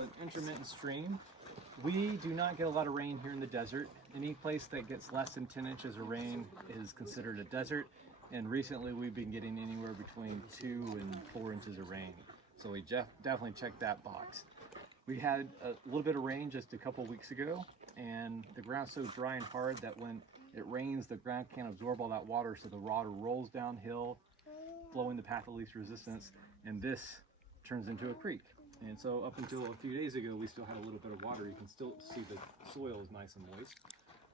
An intermittent stream. We do not get a lot of rain here in the desert. Any place that gets less than 10 inches of rain is considered a desert. And recently we've been getting anywhere between 2 and 4 inches of rain. So we definitely checked that box. We had a little bit of rain just a couple weeks ago, and the ground's so dry and hard that when it rains, the ground can't absorb all that water, so the water rolls downhill, flowing the path of least resistance, and this turns into a creek. And so up until a few days ago, we still had a little bit of water. You can still see the soil is nice and moist.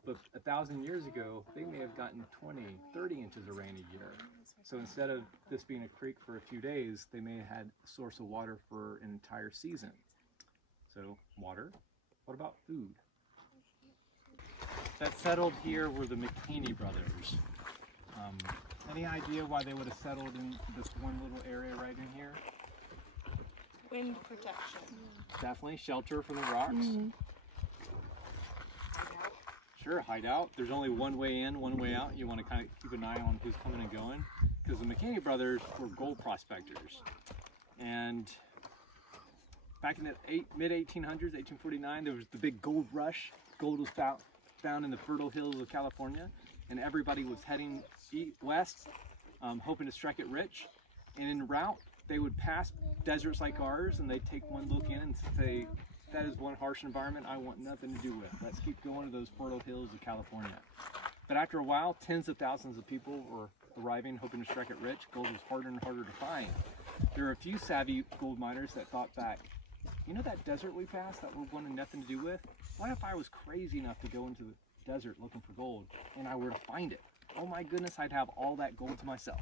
But 1,000 years ago, they may have gotten 20, 30 inches of rain a year. So instead of this being a creek for a few days, they may have had a source of water for an entire season. So water. What about food? That settled here were the McKinney brothers. Any idea why they would have settled in this one little area right in here? Wind protection. Definitely shelter from the rocks. Mm-hmm. Sure, hideout. There's only one way in, one way out. You want to kind of keep an eye on who's coming and going, because the McKinney brothers were gold prospectors. And back in the mid-1800s, 1849, there was the big gold rush. Gold was found in the fertile hills of California, and everybody was heading west, hoping to strike it rich. And en route, they would pass deserts like ours, and they'd take one look in and say, that is one harsh environment I want nothing to do with. Let's keep going to those fertile hills of California. But after a while, tens of thousands of people were arriving, hoping to strike it rich. Gold was harder and harder to find. There were a few savvy gold miners that thought back, you know that desert we passed that we wanted nothing to do with? What if I was crazy enough to go into the desert looking for gold and I were to find it? Oh my goodness, I'd have all that gold to myself.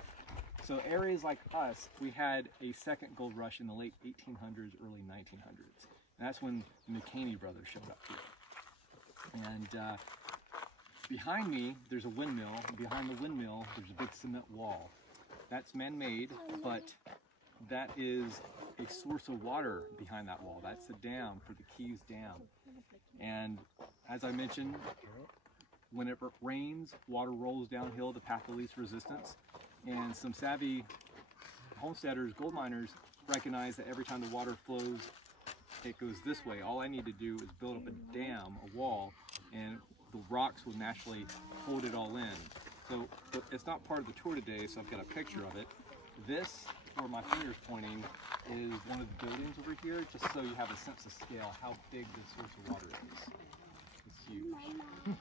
So areas like us, we had a second gold rush in the late 1800s, early 1900s. And that's when the McKinney brothers showed up here. And behind me, there's a windmill. And behind the windmill, there's a big cement wall. That's man-made, but that is a source of water behind that wall. That's the dam for the Keys Dam. And as I mentioned, when it rains, water rolls downhill the path of least resistance. And some savvy homesteaders, gold miners, recognize that every time the water flows, it goes this way. All I need to do is build up a dam, a wall, and the rocks will naturally hold it all in. So it's not part of the tour today, so I've got a picture of it. This, where my finger's pointing, is one of the buildings over here, just so you have a sense of scale, how big this source of water is. It's huge.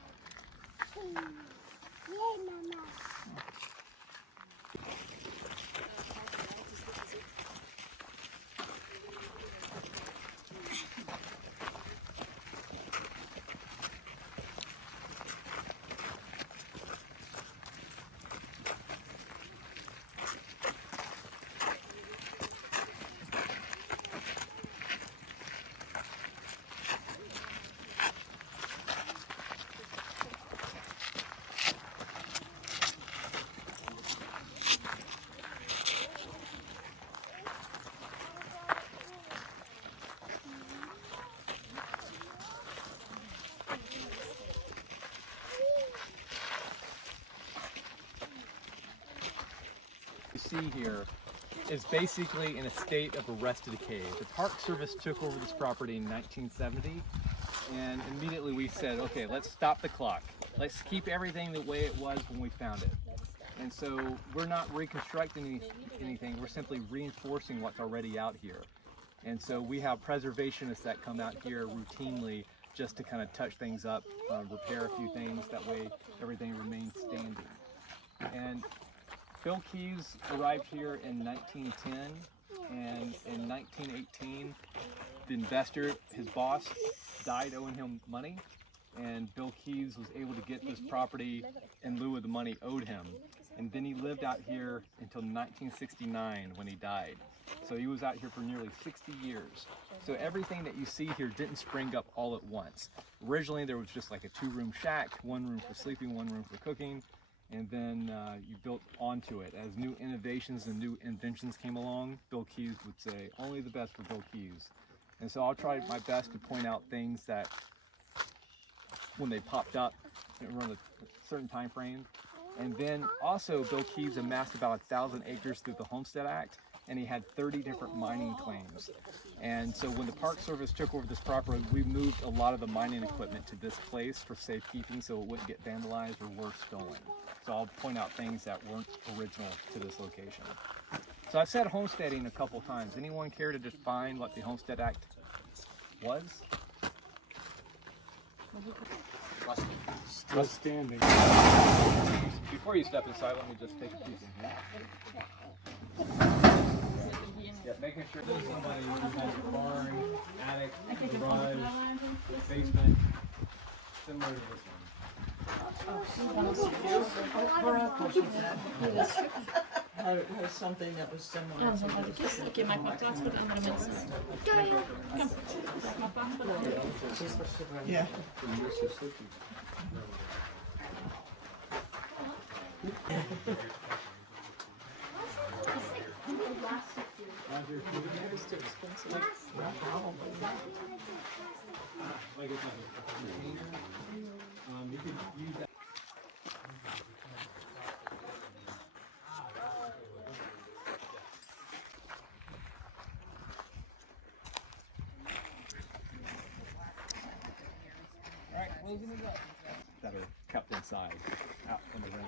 See here is basically in a state of arrested decay. The Park Service took over this property in 1970, and immediately we said, okay, let's stop the clock. Let's keep everything the way it was when we found it. And so we're not reconstructing anything, we're simply reinforcing what's already out here. And so we have preservationists that come out here routinely just to kind of touch things up, repair a few things, that way everything remains standing. And Bill Keys arrived here in 1910, and in 1918, the investor, his boss, died owing him money, and Bill Keys was able to get this property in lieu of the money owed him. And then he lived out here until 1969 when he died. So he was out here for nearly 60 years. So everything that you see here didn't spring up all at once. Originally there was just like a 2-room shack, 1 room for sleeping, 1 room for cooking. And then you built onto it. As new innovations and new inventions came along, Bill Keys would say, only the best for Bill Keys. And so I'll try my best to point out things that, when they popped up, around a certain time frame. And then also Bill Keys amassed about 1,000 acres through the Homestead Act. and he had 30 different mining claims. And so when the Park Service took over this property, we moved a lot of the mining equipment to this place for safekeeping so it wouldn't get vandalized or worse, stolen. So I'll point out things that weren't original to this location. So I've said homesteading a couple times. Anyone care to define what the Homestead Act was? Still standing. Before you step inside, let me just take a peek in here. Yeah, making sure there's somebody who has a barn, attic, garage, basement, similar to this one. Has something that was similar. Ja, så hade Kristin och Emma kvar plats på den andra mensen. Ja, ja, kom. Yeah. You could use that. Alright, closing it up. That are kept inside, out in the rain.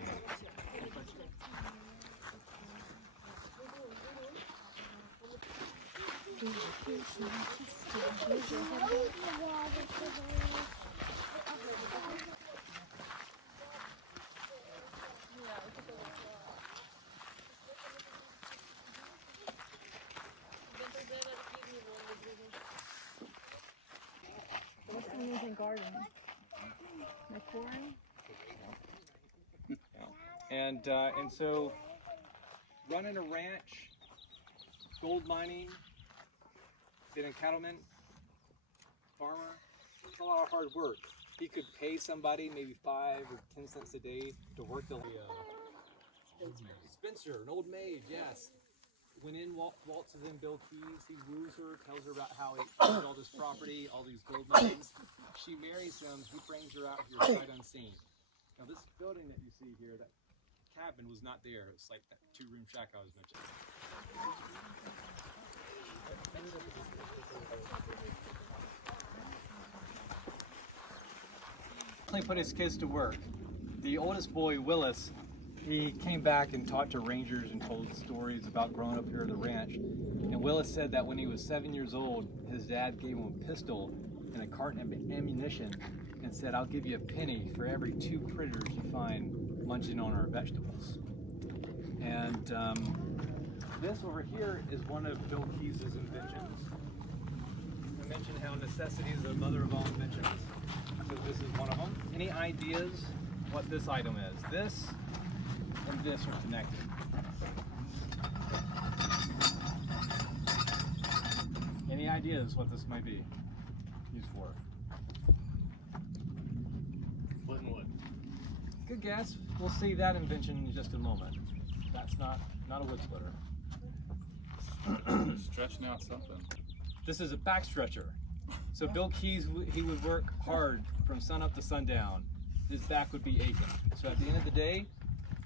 What's the amazing garden? My corn? And so running a ranch, gold mining, being a cattleman, farmer, it's a lot of hard work. He could pay somebody maybe 5 or 10 cents a day to work the Spencer, an old maid, yes. Went in, waltzes in Bill Keys, he woos her, tells her about how he owns all this property, all these gold mines. She marries him, he brings her out here sight unseen. Now this building that you see here, that cabin was not there. It's like that 2-room shack I was mentioning. He put his kids to work. The oldest boy, Willis, he came back and talked to rangers and told stories about growing up here at the ranch. And Willis said that when he was 7 years old, his dad gave him a pistol and a carton of ammunition and said, "I'll give you a penny for every 2 critters you find munching on our vegetables." And this over here is one of Bill Keys' inventions. I mentioned how necessity is the mother of all inventions. So this is one of them. Any ideas what this item is? This and this are connected. Any ideas what this might be used for? Splitting wood. Good guess. We'll see that invention in just a moment. That's not a wood splitter. Stretching out something. This is a back stretcher. So Bill Keys, he would work hard from sun up to sundown. His back would be aching. So at the end of the day,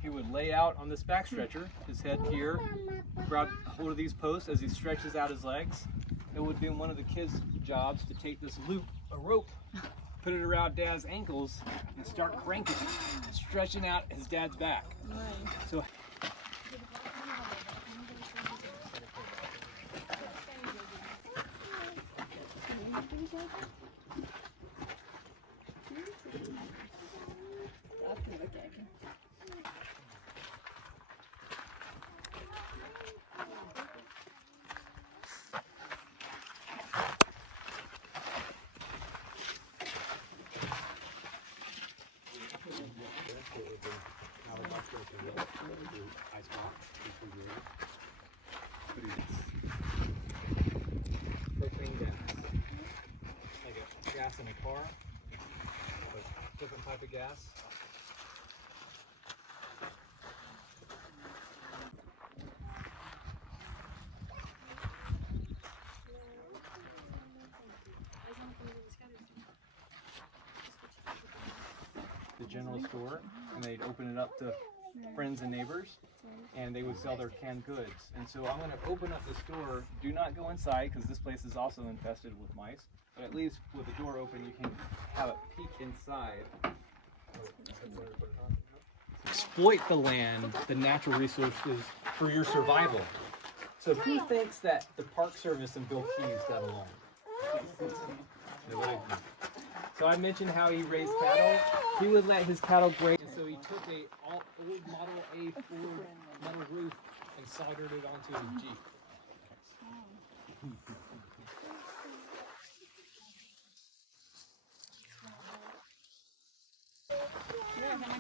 he would lay out on this back stretcher, his head here, grab hold of these posts as he stretches out his legs. It would be one of the kids' jobs to take this loop, a rope, put it around Dad's ankles, and start cranking, stretching out his dad's back. So. Propane gas. Like a gas in a car, but different type of gas. The general store, and they'd open it up to friends and neighbors, and they would sell their canned goods. And so I'm going to open up this door. Do not go inside because this place is also infested with mice. But at least with the door open, you can have a peek inside. Exploit the land, the natural resources for your survival. So who thinks that the Park Service and Bill Keys got along? So I mentioned how he raised cattle. He would let his cattle graze, and so he took a old Model A Ford metal roof and soldered it onto his Jeep.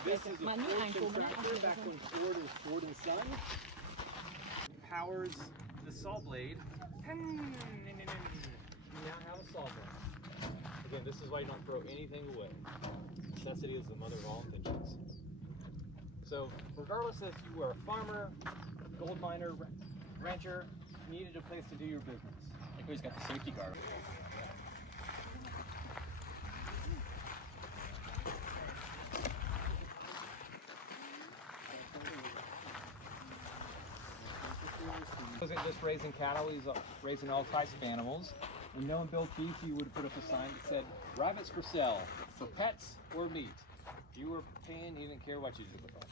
This is a Ford tractor back when Ford was Ford and Son. Powers the saw blade. You now have a saw blade. Again, this is why you don't throw anything away. Necessity is the mother of all inventions. So, regardless if you were a farmer, gold miner, rancher, you needed a place to do your business. Like who's got the safety guard? He wasn't just raising cattle, he was raising all types of animals. And knowing Bill Keith, he would put up a sign that said, rabbits for sale, for pets or meat. If you were paying, he didn't care what you did with them.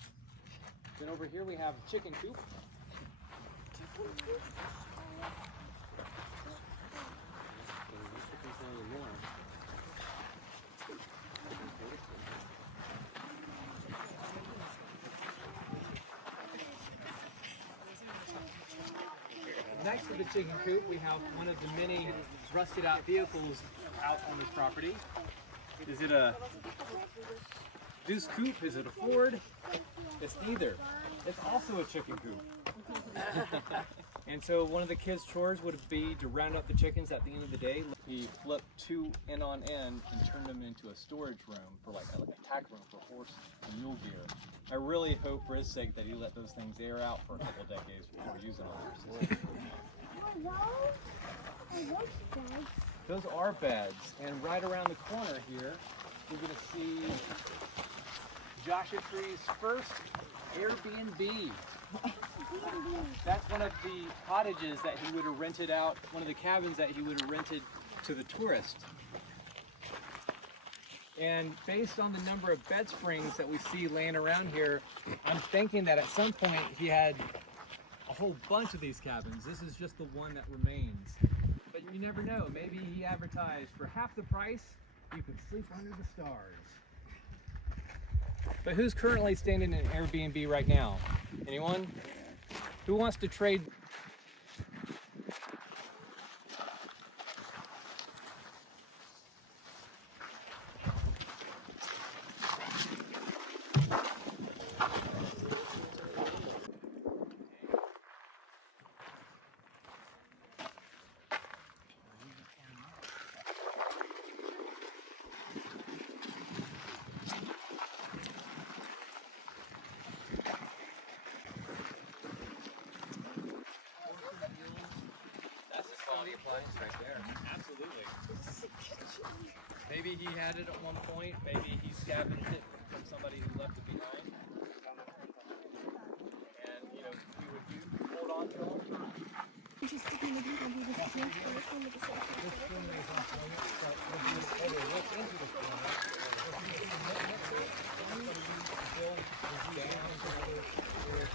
Then over here we have a chicken coop. Next to the chicken coop, we have one of the many rusted out vehicles out on this property. Is it a Deuce Coupe? Is it a Ford? It's neither. It's also a chicken coop. And so one of the kids' chores would be to round up the chickens at the end of the day. He flipped two end on end and turned them into a storage room for like a tack room for horse and mule gear. I really hope for his sake that he let those things air out for a couple decades before using them. Those are beds, and right around the corner here, we're going to see Joshua Tree's first Airbnb. That's one of the cottages that he would have rented out, one of the cabins that he would have rented to the tourists. And based on the number of bed springs that we see laying around here, I'm thinking that at some point he had a whole bunch of these cabins. This is just the one that remains. But you never know, maybe he advertised for half the price, you could sleep under the stars. But who's currently staying in an Airbnb right now? Anyone? Who wants to trade? Right there. Absolutely. Maybe he had it at one point, maybe he scavenged it from somebody who left it behind. And, you know, you hold on to them. This one is off limits, but if you ever look into the corner, somebody used to build his dams or other areas.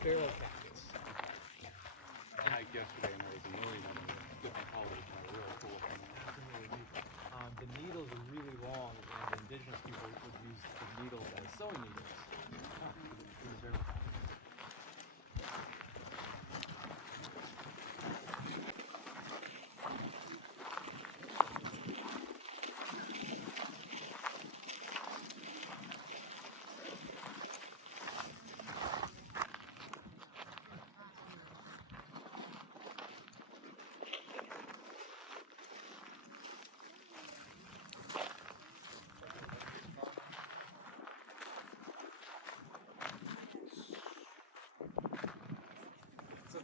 Barrel cactus. I hiked yesterday and there was a million of them, different colors, and they're really cool. The needles are really long, and indigenous people would use the needles as sewing needles. In the barrel cactus.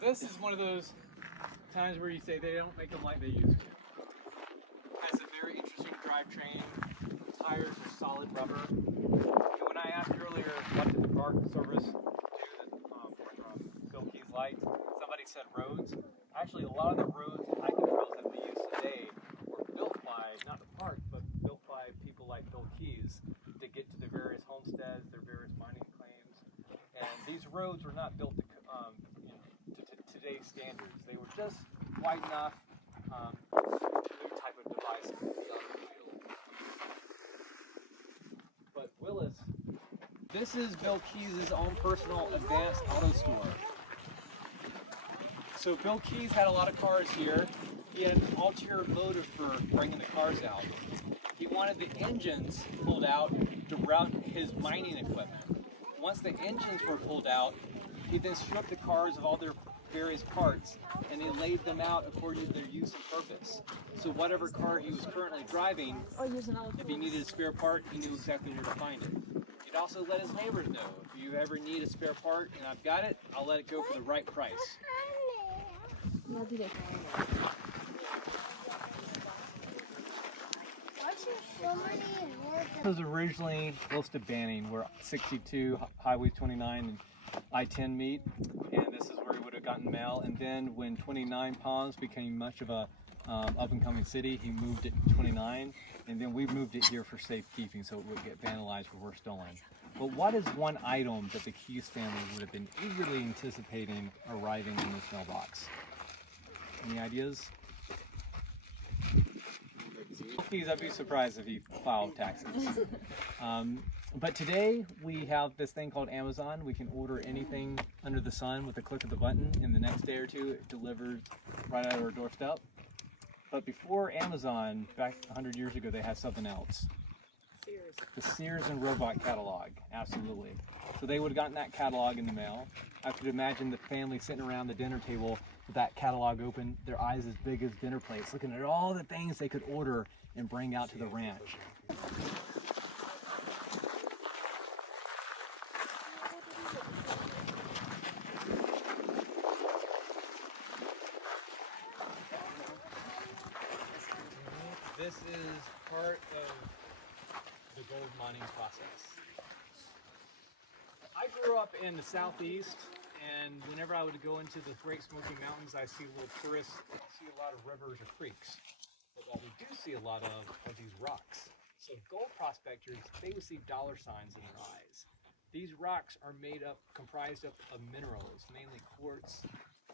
this is one of those times where you say they don't make them like they used to. Has a very interesting drivetrain. Tires are solid rubber. And when I asked earlier, what did the car service do that Bill Key's lights, somebody said roads. Actually, a lot of the roads and hiking trails that we use today were built by, not the park, but built by people like Bill Key's to get to the various homesteads, their various mining claims. And these roads were not built to today's standards. They were just wide enough for new type of device to be on the field. But Willis, this is Bill Key's own personal advanced auto store. So Bill Key's had a lot of cars here. He had an ulterior motive for bringing the cars out. He wanted the engines pulled out to run his mining equipment. Once the engines were pulled out, he then stripped the cars of all their various parts and he laid them out according to their use and purpose. So whatever car he was currently driving, if he needed a spare part, he knew exactly where to find it. He'd also let his neighbors know, if you ever need a spare part and I've got it, I'll let it go for the right price. This was originally close to Banning, where 62, Highway 29, and I-10 meet, and this is where he would have gotten mail. And then when 29 Palms became much of a up-and-coming city, he moved it to 29, and then we moved it here for safekeeping so it would get vandalized or stolen. But what is one item that the Keys family would have been eagerly anticipating arriving in this mailbox? Any ideas? Keys, I'd be surprised if he filed taxes. But today we have this thing called Amazon. We can order anything under the sun with a click of the button, and the next day or two it delivered right out of our doorstep. But before Amazon, back 100 years ago, they had something else. Sears. The Sears and Roebuck catalog, absolutely. So they would have gotten that catalog in the mail. I could imagine the family sitting around the dinner table with that catalog open, their eyes as big as dinner plates, looking at all the things they could order and bring out to the ranch. This is part of the gold mining process. I grew up in the southeast, and whenever I would go into the Great Smoky Mountains, I see little tourists, see a lot of rivers or creeks. But what we do see a lot of are these rocks. So gold prospectors, they receive dollar signs in their eyes. These rocks are comprised of minerals, mainly quartz,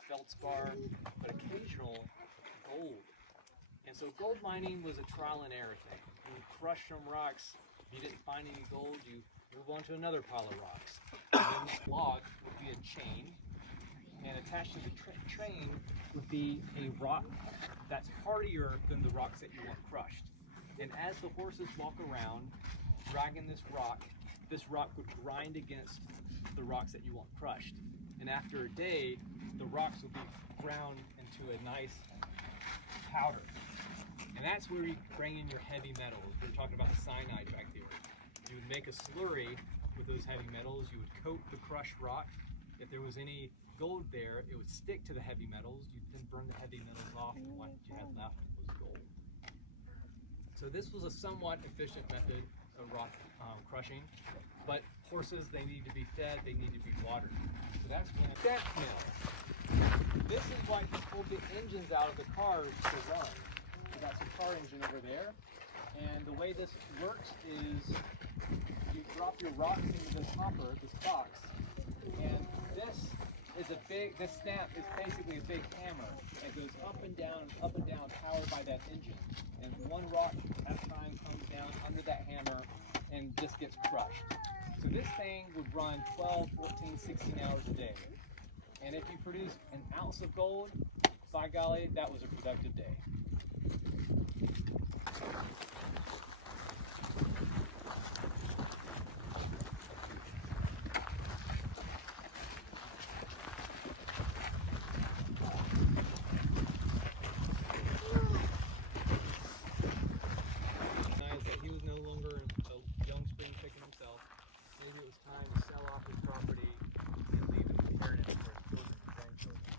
feldspar, but occasional gold. And so gold mining was a trial and error thing. You would crush some rocks, if you didn't find any gold, you move on to another pile of rocks. And then this log would be a chain, and attached to the train would be a rock that's hardier than the rocks that you want crushed. And as the horses walk around dragging this rock would grind against the rocks that you want crushed. And after a day, the rocks would be ground into a nice powder. And that's where you bring in your heavy metals. We were talking about the cyanide back there. You would make a slurry with those heavy metals. You would coat the crushed rock. If there was any gold there, it would stick to the heavy metals. You'd then burn the heavy metals off, and what you had left was gold. So this was a somewhat efficient method of rock crushing, but horses, they need to be fed, they need to be watered. So that's when a stamp mill. This is what you pulled the engines out of the cars to run. We got some car engine over there, and the way this works is you drop your rocks into this hopper, this box, and this stamp is basically a big hammer. It goes up and down, powered by that engine. And one rock at a time comes down under that hammer and just gets crushed. So this thing would run 12, 14, 16 hours a day. And if you produce an ounce of gold, by golly, that was a productive day. Maybe it was time to sell off his property and leave an inheritance for his children and grandchildren.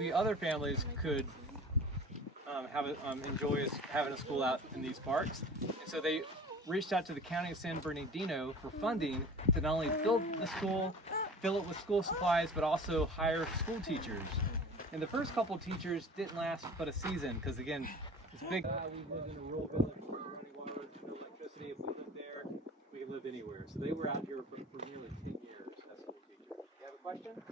The other families could enjoy having a school out in these parks. And so they reached out to the County of San Bernardino for funding to not only build the school, fill it with school supplies, but also hire school teachers. And the first couple teachers didn't last but a season because, again, it's big. We live in a rural village with running water, no electricity. If we lived there, we could live anywhere. So they were out here for nearly 10 years as school teachers. You have a question?